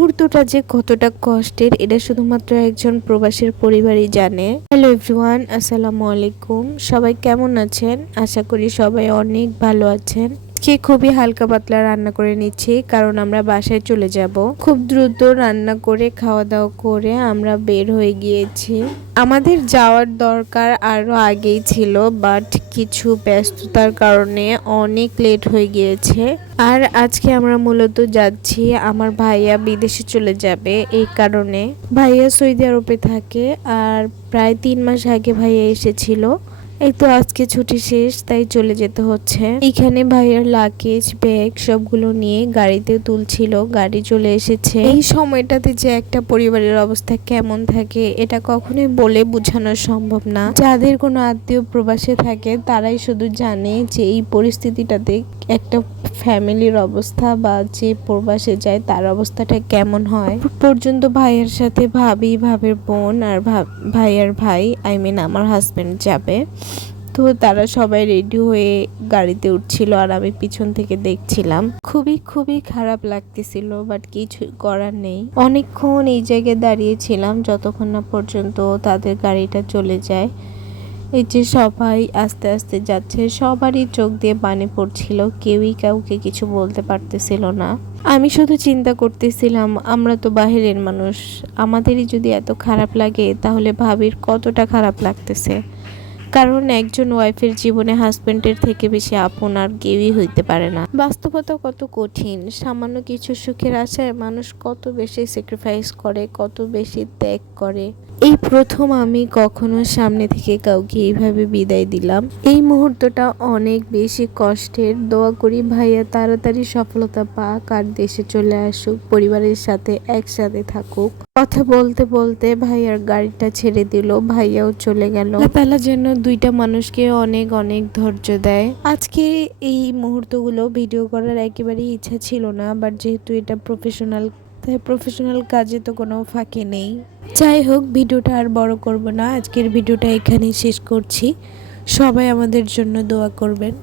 মুহূর্তটা যে কতটা কষ্টের, এটা শুধুমাত্র একজন প্রবাসীর পরিবারই জানে। হ্যালো এভরিওয়ান, আসসালামু আলাইকুম। সবাই কেমন আছেন? আশা করি সবাই অনেক ভালো আছেন। আজকে খুবই হালকা পাতলা রান্না করে নিচ্ছি, কারণ আমরা বাসায় চলে যাব। খুব দ্রুত রান্না করে, খাওয়া দাওয়া করে আমরা বের হয়ে গিয়েছি। আমাদের যাওয়ার দরকার আরও আগেই ছিল বাট কিছু ব্যস্ততার কারণে অনেক লেট হয়ে গিয়েছে। আর আজকে আমরা মূলত যাচ্ছি, আমার ভাইয়া বিদেশে চলে যাবে, এই কারণে। ভাইয়া সৌদি আরবে থাকে, আর প্রায় তিন মাস আগে ভাইয়া এসেছিল। এই তো আজকে ছুটি শেষ, তাই চলে যেতে হচ্ছে। এখানে ভাইয়ের লাগেজ ব্যাগ সবগুলো নিয়ে গাড়িতে তুলছিল, গাড়ি চলে এসেছে। এই সময়টাতে যে একটা পরিবারের অবস্থা কেমন থাকে, এটা কখনোই বলে বোঝানো সম্ভব না। যাদের কোনো আত্মীয় প্রবাসে থাকে, তারাই শুধু জানে যে এই পরিস্থিতিটাতে একটা ফ্যামিলির অবস্থা বা যে প্রবাসে যায় তার অবস্থাটা কেমন হয়? পর্যন্ত ভাইয়ের সাথে ভাবি, ভাবের বোন আর ভাইয়ের ভাই আই মিন আমার হাজব্যান্ড যাবে। তো তারা সবাই রেডি হয়ে গাড়িতে উঠছিল আর আমি পিছন থেকে দেখছিলাম। খুবই খুবই খারাপ লাগতেছিল বাট কিছু করার নেই। অনেকক্ষণ এই জায়গায় দাঁড়িয়েছিলাম যতক্ষণ না পর্যন্ত তাদের গাড়িটা চলে যায়। এই যে সবাই আস্তে আস্তে যাচ্ছে, সবারই চোখ দিয়ে বানে পড়ছিল, কেউই কাউকে কিছু বলতে পারতেছিল না। আমি শুধু চিন্তা করতেছিলাম, আমরা তো বাহিরের মানুষ, আমাদেরই যদি এত খারাপ লাগে, তাহলে ভাবির কতটা খারাপ লাগতেছে? কারণ একজন ওয়াইফের জীবনে হাজবেন্ডের থেকে বেশি আপন আর কেউই হইতে পারে না। বাস্তবতা কত কঠিন, সামান্য কিছু সুখের আশায় মানুষ কত বেশি স্যাক্রিফাইস করে, কত বেশি ত্যাগ করে। এই প্রথম আমি কখনো সামনে থেকে কাউকে এইভাবে বিদায় দিলাম। এই মুহূর্তটা অনেক বেশি কষ্টের। দোয়া করি ভাইয়া তাড়াতাড়ি সফলতা পাক আর দেশে চলে আসুক, পরিবারের সাথে একসাথে থাকুক। কথা বলতে বলতে ভাইয়ার গাড়িটা ছেড়ে দিল ভাইয়াও চলে গেল। তাআলা যেন দুইটা মানুষকে অনেক অনেক ধৈর্য দেয়। আজকে এই মুহূর্তগুলো ভিডিও করার একেবারেই ইচ্ছা ছিল না বাট যেহেতু এটা প্রফেশনাল তাই প্রফেশনাল কাজে তো কোনো ফাঁকি নেই। যাই হোক ভিডিওটা আর বড় করব না। আজকের ভিডিওটা এখানেই শেষ করছি। সবাই আমাদের জন্য দোয়া করবেন।